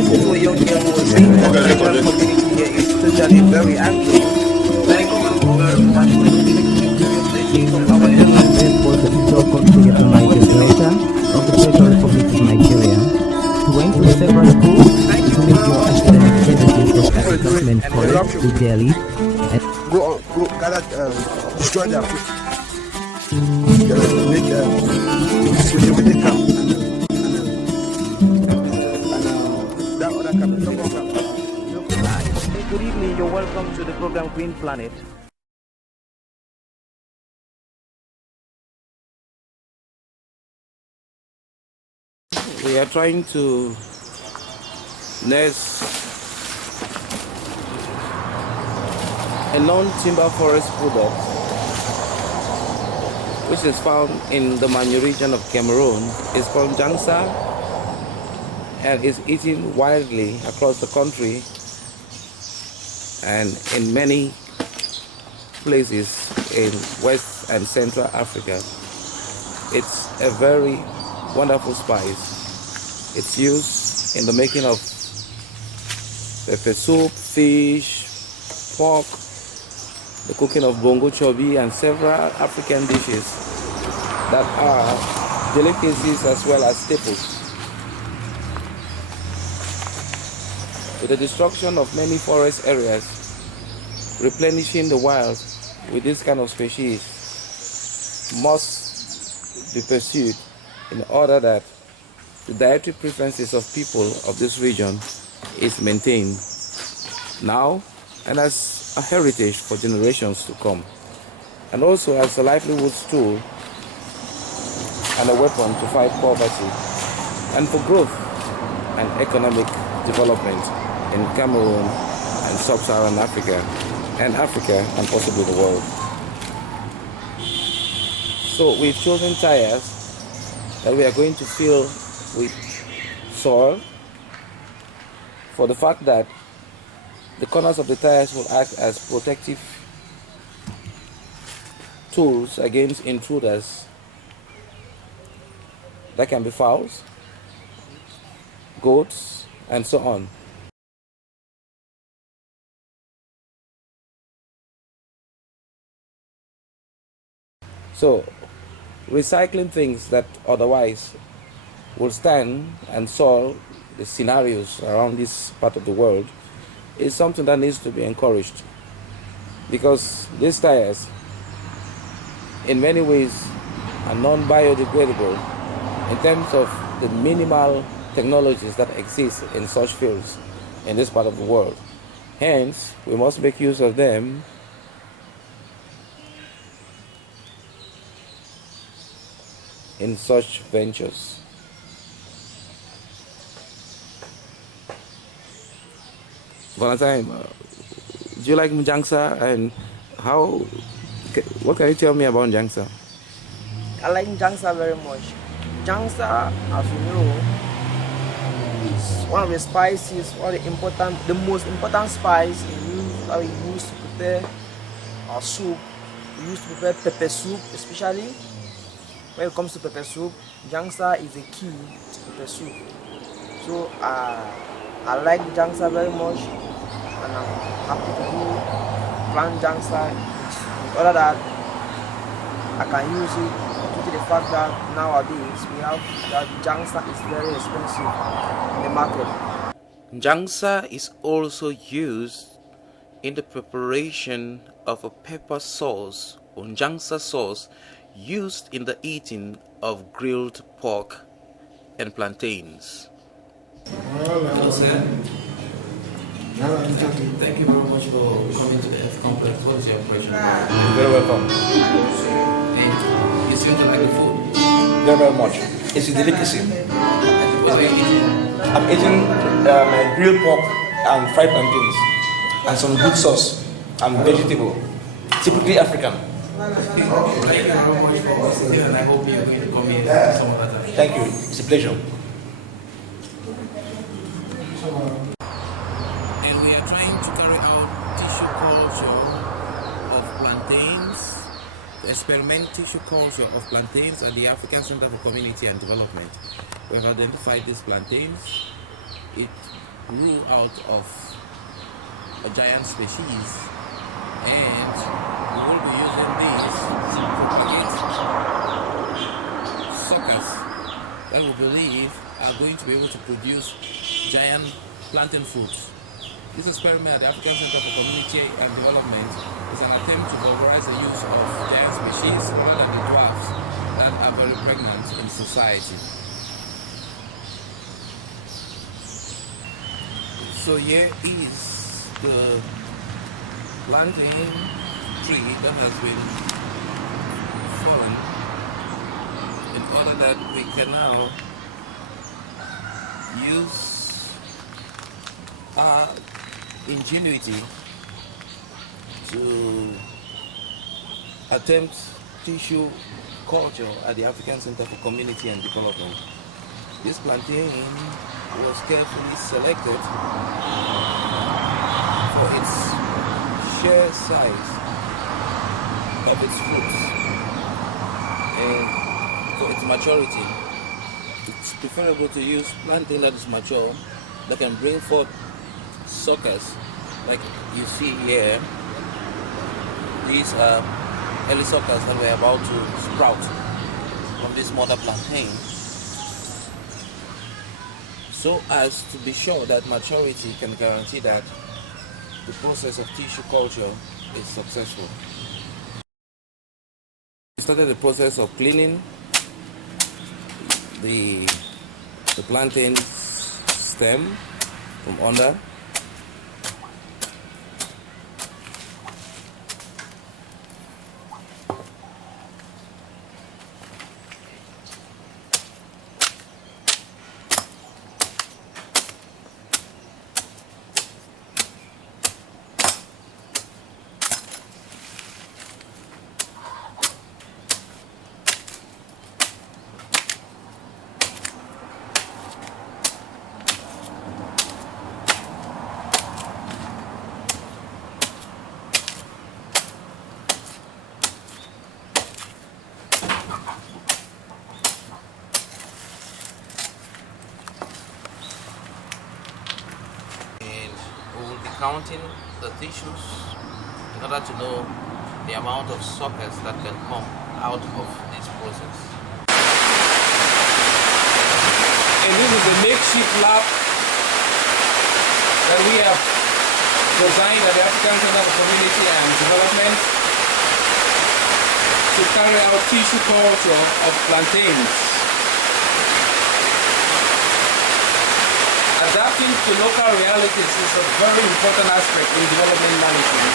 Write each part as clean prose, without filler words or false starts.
listen to a young girl who was saying that the African community here is totally very angry. Like, was the so-called State of Niger Delta of the Federal Republic of Nigeria. He went to several schools, his major academic emphasis was agricultural forest to Delhi. And go gather, destroy their food. Make camp. That other camp. Good evening, you're welcome to the program Green Planet. We are trying to nurse a non-timber forest product which is found in the Manyu region of Cameroon. It's called Jangsa and is eaten widely across the country and in many places in West and Central Africa. It's a very wonderful spice. It's used in the making of pepper soup, fish, pork, the cooking of bongo chobi, and several African dishes that are delicacies as well as staples. With the destruction of many forest areas, replenishing the wild with this kind of species must be pursued in order that the dietary preferences of people of this region is maintained now and as a heritage for generations to come, and also as a livelihood tool and a weapon to fight poverty and for growth and economic development in Cameroon and sub-Saharan Africa and possibly the world. So we've chosen tires that we are going to fill with soil for the fact that the corners of the tires will act as protective tools against intruders that can be fowls, goats, and so on. So, recycling things that otherwise will stand and solve the scenarios around this part of the world is something that needs to be encouraged, because these tires in many ways are non-biodegradable in terms of the minimal technologies that exist in such fields in this part of the world. Hence, we must make use of them in such ventures. Valentine, do you like Jangsa, and what can you tell me about Jangsa? I like Jangsa very much. Jangsa, as you know, is one of the spices, the most important spice we use to prepare our soup. We use to prepare pepper soup, especially when it comes to pepper soup. Jangsa is the key to pepper soup. So I like Jangsa very much, and I'm happy to plant Jangsa in order that I can use it due to the fact that nowadays that Jangsa is very expensive in the market. Jangsa is also used in the preparation of a pepper sauce or Jangsa sauce used in the eating of grilled pork and plantains. Hello, sir. Thank you very much for coming to the F complex. What is your impression? You're very welcome. And you seem to like the food. Very, very much. It's a delicacy. What are you eating? I'm eating grilled pork and fried plantains and some good sauce and vegetable, typically African. Thank you very much for listening, and I hope you're going to come here some other time. Thank you. It's a pleasure. And we are trying to carry out tissue culture of plantains, the experiment tissue culture of plantains at the African Center for Community and Development. We have identified these plantains. grew out of a giant species, and we will be using these to propagate suckers that we believe are going to be able to produce giant plantain fruits. This experiment at the African Center for Community and Development is an attempt to vulgarize the use of giant species rather than the dwarfs that are very pregnant in society. So here is the plantain tree that has been fallen, in order that we can now use our ingenuity to attempt tissue culture at the African Center for Community and Development. This plantain was carefully selected for its sheer size of its fruits and for its maturity. It's preferable to use plantain that is mature, that can bring forth suckers like you see here. These are early suckers that we're about to sprout from this mother plantain, so as to be sure that maturity can guarantee that the process of tissue culture is successful. We started the process of cleaning the plantain stem from under. Counting the tissues in order to know the amount of suckers that can come out of this process. And this is the makeshift lab that we have designed at the African Center for Community and Development to carry out tissue culture of plantains. Adapting to local realities is a very important aspect in development management,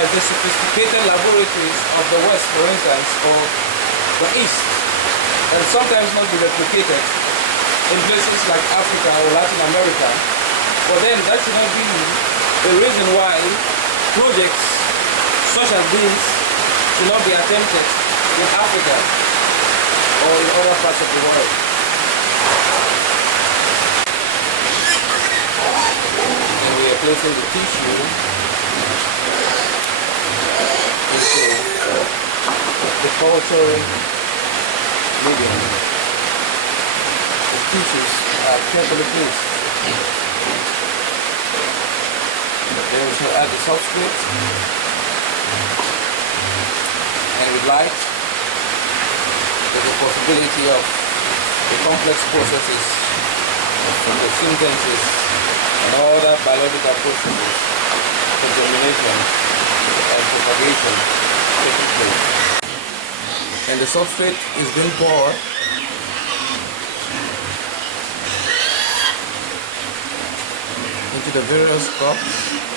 as the sophisticated laboratories of the West, for instance, or the East, and sometimes not be replicated in places like Africa or Latin America. But then that should not be the reason why projects such as these should not be attempted in Africa or in other parts of the world. Placing the tissue into the culture medium. The tissues are carefully placed. Then we shall add the substrate and with light. There's a possibility of the complex processes of photosynthesis and other biological processes for germination and propagation taking place. And the substrate is being poured into the various crops.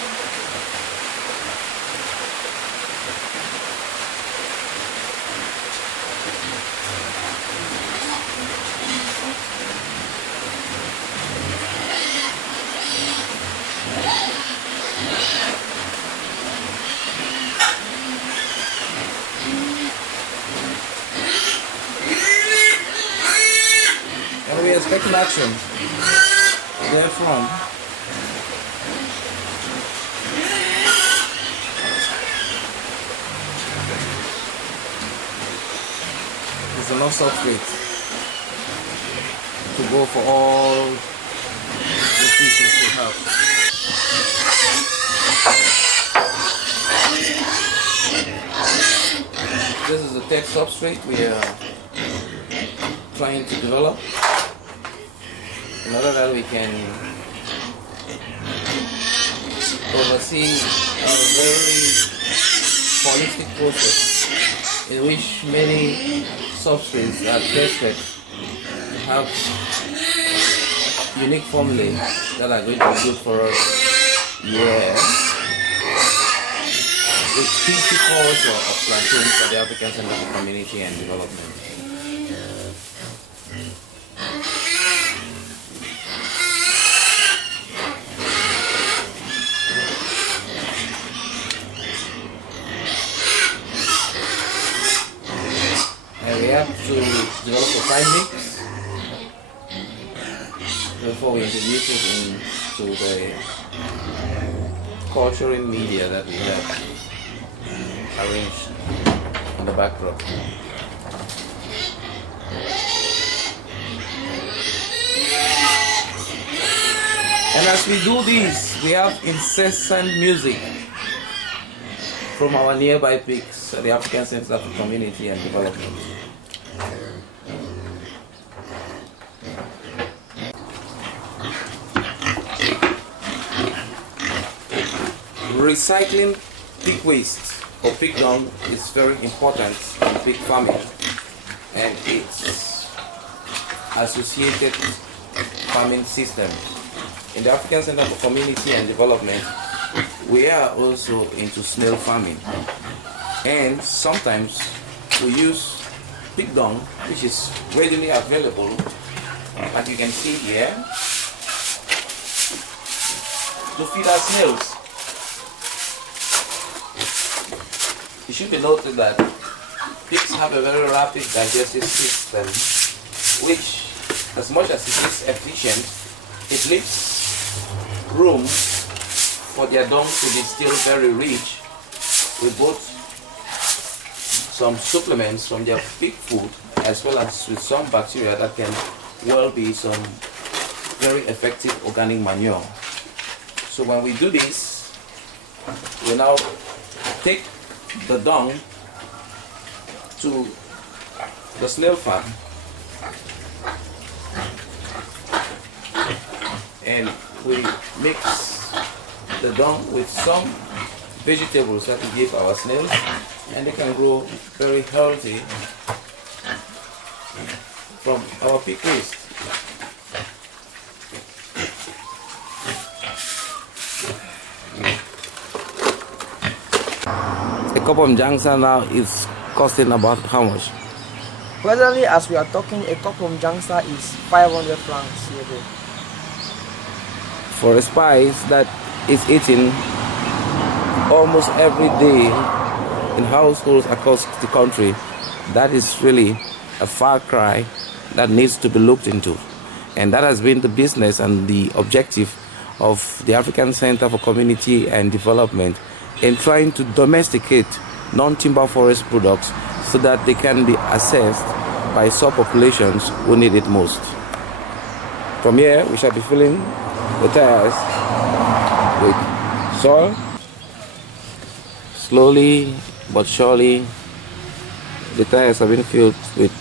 We expect action therefrom. There's enough substrate to go for all species to help. This is the tech substrate we are trying to develop in order that we can oversee a very holistic process in which many substrates are tested to have unique formulae that are going to be good for us. With PC culture of plantain for the African Center for Community and Development. And we have to develop a fine mix before we introduce it into the culturing media that we have arranged in the backdrop. And as we do this, we have incessant music from our nearby peaks at the African Center for Community and Development. Recycling pig waste or pig dung is very important in pig farming, and its associated farming system. In the African Center for Community and Development, we are also into snail farming, and sometimes we use pig dung, which is readily available, like you can see here, to feed our snails. It should be noted that pigs have a very rapid digestive system, which, as much as it is efficient, it leaves room for their dung to be still very rich with both some supplements from their pig food as well as with some bacteria that can well be some very effective organic manure. So when we do this, we now take the dung to the snail farm and we mix the dung with some vegetables that we give our snails, and they can grow very healthy from our pig waste. A cup of jangsa now is costing about how much? Presently, as we are talking, a cup of jangsa is 500 francs CFA. For a spice that is eaten almost every day in households across the country, that is really a far cry that needs to be looked into. And that has been the business and the objective of the African Center for Community and Development in trying to domesticate non-timber forest products so that they can be accessed by subpopulations who need it most. From here, we shall be filling the tires with soil. Slowly but surely, the tires have been filled with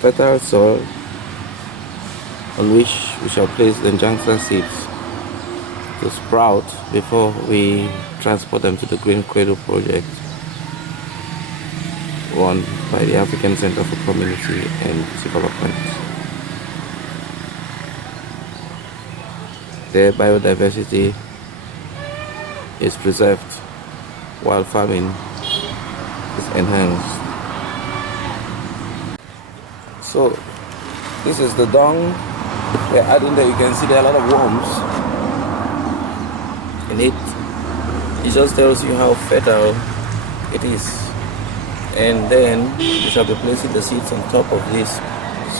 fertile soil on which we shall place the jangsa seeds to sprout before we transport them to the Green Cradle project run by the African Center for Community and Development. Their biodiversity is preserved while farming is enhanced. So this is the dung we're adding there. You can see there are a lot of worms in it. It just tells you how fertile it is. And then we shall be placing the seeds on top of this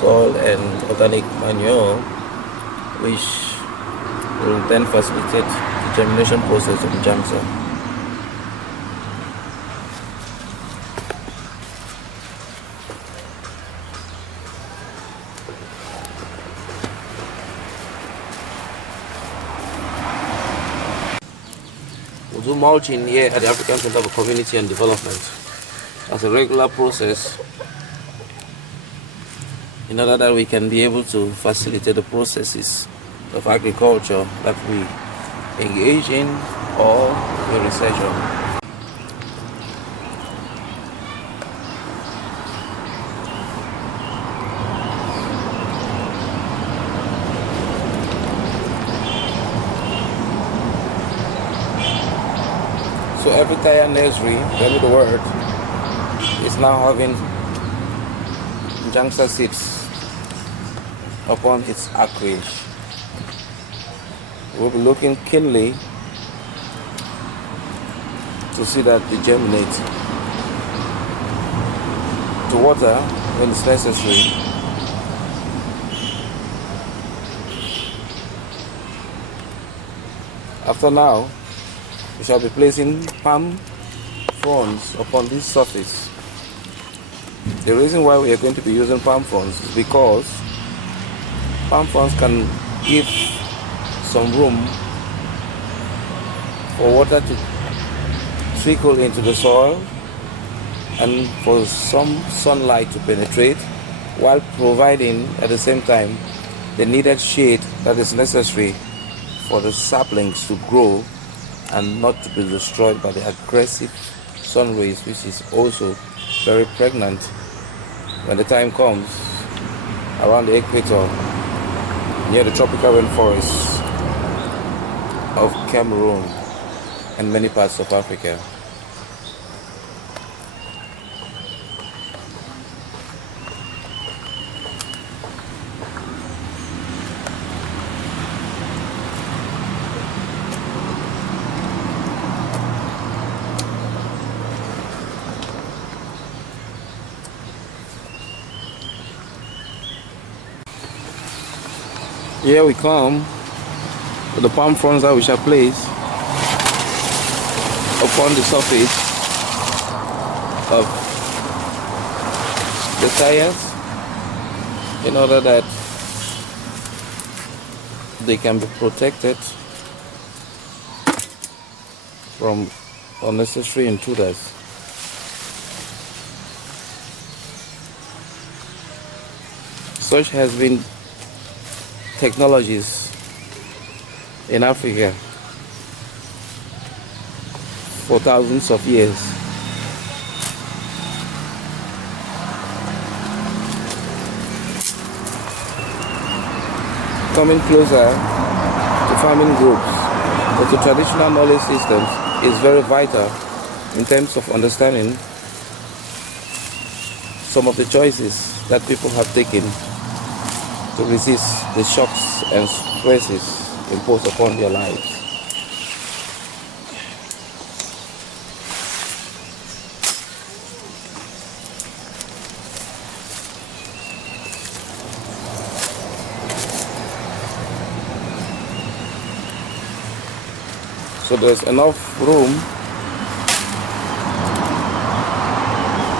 soil and organic manure, which will then facilitate the germination process of the jangsa. We do mulching here at the African Center for Community and Development as a regular process in order that we can be able to facilitate the processes of agriculture that we engage in or we research on. So every tire nursery, tell me the word, is now having Njangsa seeds upon its acreage. We'll be looking keenly to see that they germinate, to water when it's necessary. After now, we shall be placing palm fronds upon this surface. The reason why we are going to be using palm fronds is because palm fronds can give some room for water to trickle into the soil and for some sunlight to penetrate, while providing at the same time the needed shade that is necessary for the saplings to grow and not to be destroyed by the aggressive sun rays, which is also very pregnant when the time comes around the equator near the tropical rainforests of Cameroon and many parts of Africa. Here we come to the palm fronds that we shall place upon the surface of the tires in order that they can be protected from unnecessary intruders. Such has been technologies in Africa for thousands of years. Coming closer to farming groups or to traditional knowledge systems is very vital in terms of understanding some of the choices that people have taken to resist the shocks and stresses imposed upon their lives. So there's enough room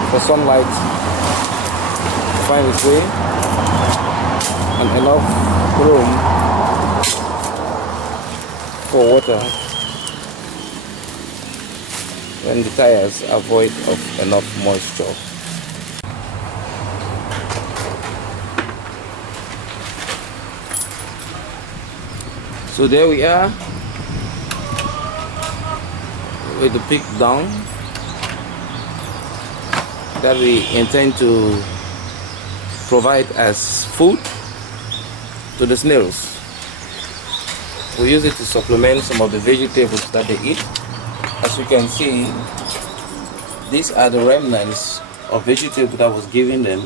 for sunlight to find its way, and enough room for water when the tires are void of enough moisture. So there we are with the peak down that we intend to provide as food to the snails. We use it to supplement some of the vegetables that they eat. As you can see, these are the remnants of vegetable that was given them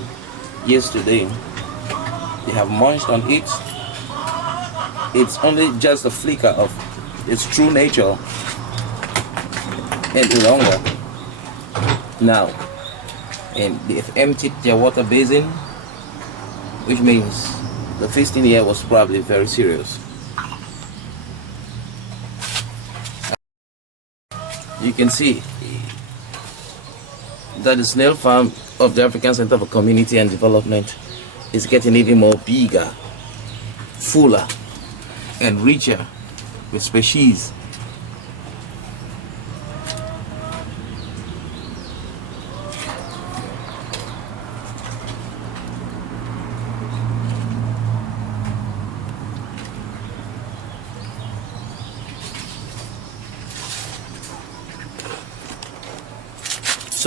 yesterday. They have munched on it. It's only just a flicker of its true nature into hunger now, and they've emptied their water basin, which means the feasting here was probably very serious. You can see that the snail farm of the African Center for Community and Development is getting even more bigger, fuller, and richer with species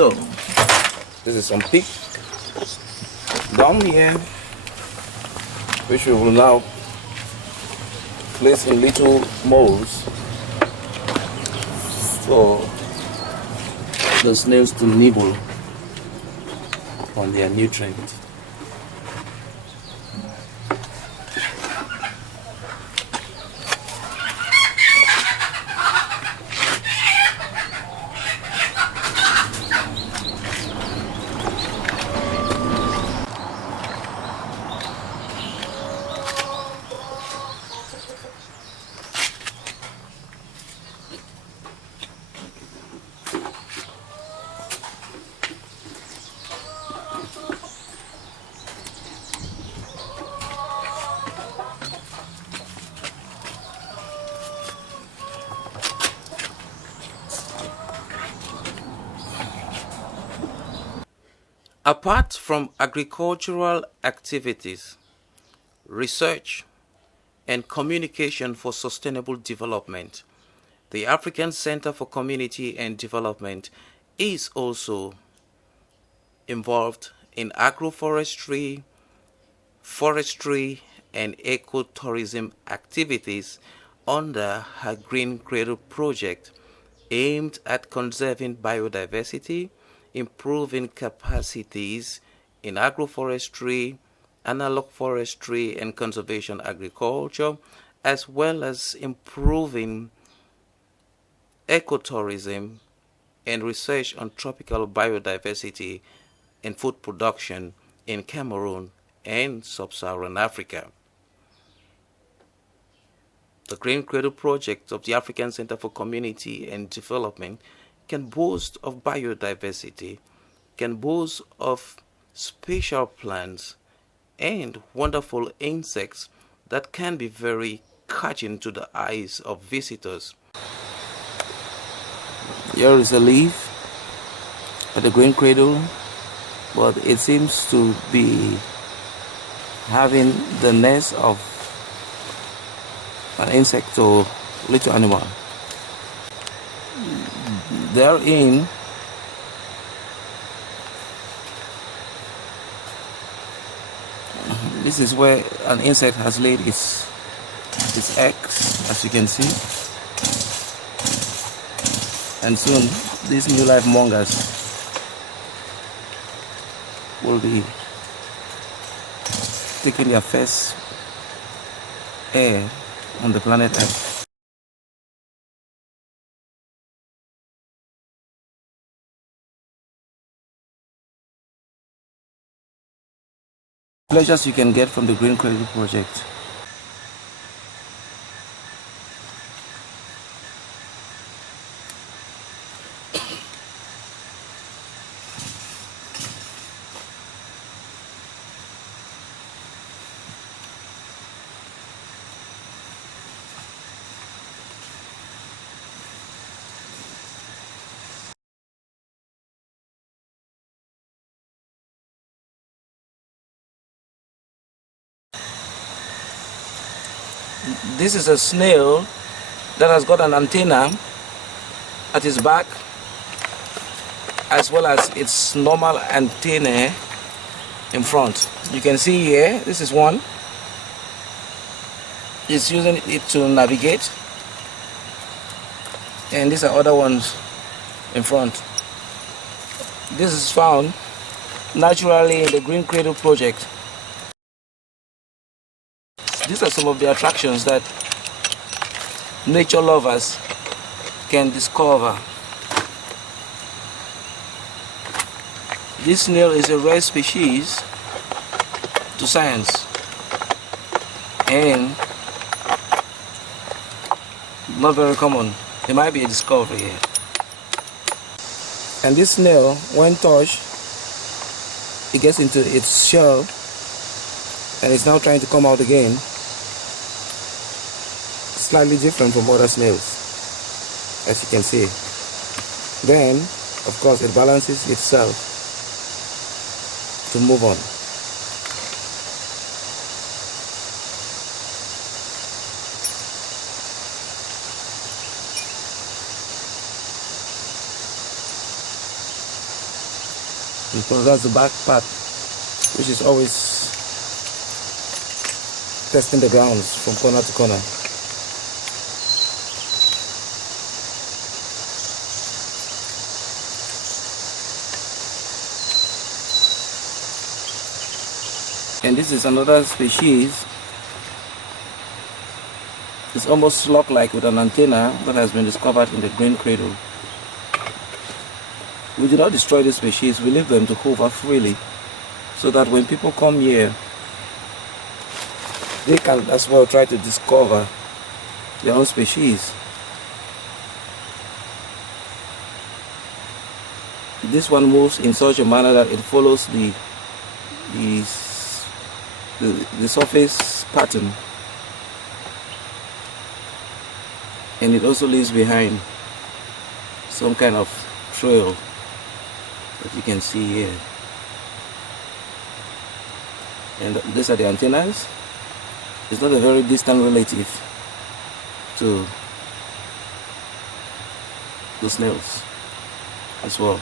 So, this is some pig down here, which we will now place in little molds for the snails to nibble on their nutrients. Apart from agricultural activities, research, and communication for sustainable development, the African Center for Community and Development is also involved in agroforestry, forestry, and ecotourism activities under her Green Cradle project aimed at conserving biodiversity, improving capacities in agroforestry, analog forestry, and conservation agriculture, as well as improving ecotourism and research on tropical biodiversity and food production in Cameroon and Sub-Saharan Africa. The Green Cradle project of the African Center for Community and Development can boast of biodiversity, can boast of special plants and wonderful insects that can be very catching to the eyes of visitors. Here is a leaf at the Green Cradle, but it seems to be having the nest of an insect or little animal. Therein, this is where an insect has laid its eggs, as you can see. And soon, these new life mongas will be taking their first air on the planet Earth. Pleasures you can get from the Green Cradle project. This is a snail that has got an antenna at its back, as well as its normal antennae in front. You can see here, this is one. It's using it to navigate, and these are other ones in front. This is found naturally in the Green Cradle project. These are some of the attractions that nature lovers can discover. This snail is a rare species to science and not very common. It might be a discovery here. And this snail, when touched, it gets into its shell and it's now trying to come out again. Slightly different from other snails, as you can see. Then, of course, it balances itself to move on. because that's the back part, which is always testing the grounds from corner to corner. And this is another species. It's almost slug-like with an antenna that has been discovered in the green cradle. We do not destroy the species, we leave them to hover freely, so that when people come here, they can as well try to discover their own species. This one moves in such a manner that it follows the surface pattern, and it also leaves behind some kind of trail that you can see here. And these are the antennas. It's not a very distant relative to the snails as well.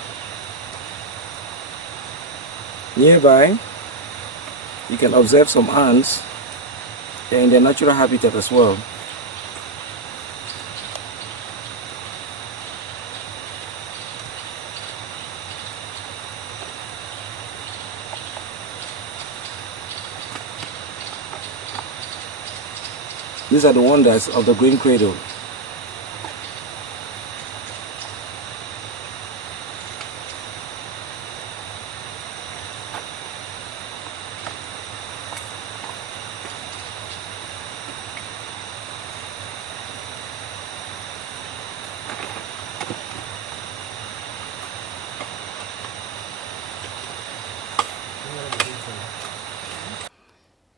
Nearby, you can observe some ants. They're in their natural habitat as well. These are the wonders of the green cradle.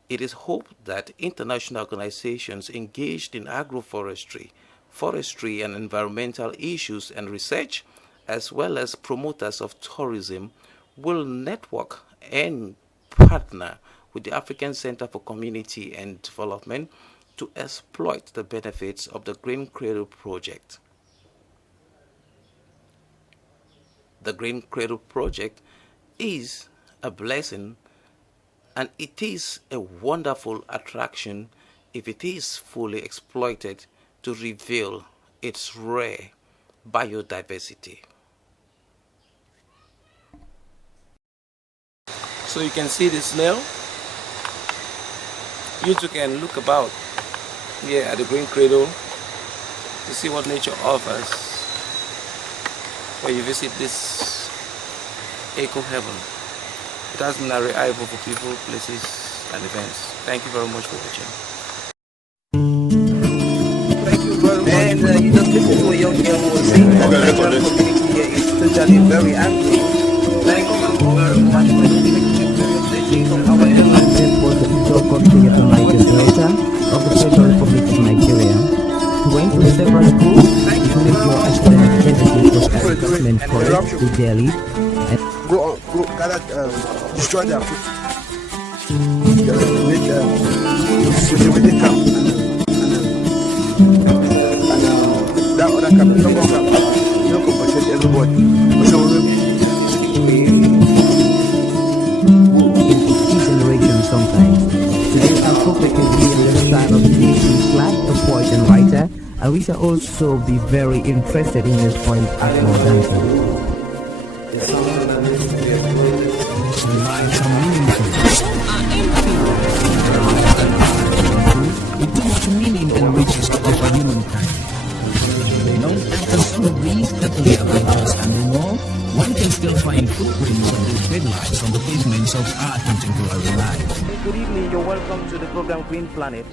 It is hoped that international organizations engaged in agroforestry, forestry and environmental issues and research, as well as promoters of tourism, will network and partner with the African Center for Community and Development to exploit the benefits of the Green Cradle project. The Green Cradle project is a blessing, and it is a wonderful attraction if it is fully exploited to reveal its rare biodiversity. So you can see the snail. You too can look about here at the Green Cradle to see what nature offers when you visit this eco heaven. It has been Arrey Ivo for people, places and events. Thank you very much for watching. Thank you very much. And you just listen to a young girl who was saying that the Nigerian community here is totally very angry. Thank you very much for the blessing from our airline. This was the Ivo conflict on Niger Delta of the Federal Republic of Nigeria. He went to several schools to make your academic services was at government college to Delhi. Go gather, destroy their food. Make the camp. And that other camp, the second camp, you don't compensate everybody. Generation sometimes. Today our focus will be on the side of the flag, a poet and writer, and we shall also be very interested in his point at more dancing. With too much meaning and riches to offer humankind. And some of these that we have lost and the war, one can still find footprints of these deadlines on the pavements of our contemporary life. Good evening, you're welcome to the program Green Planet.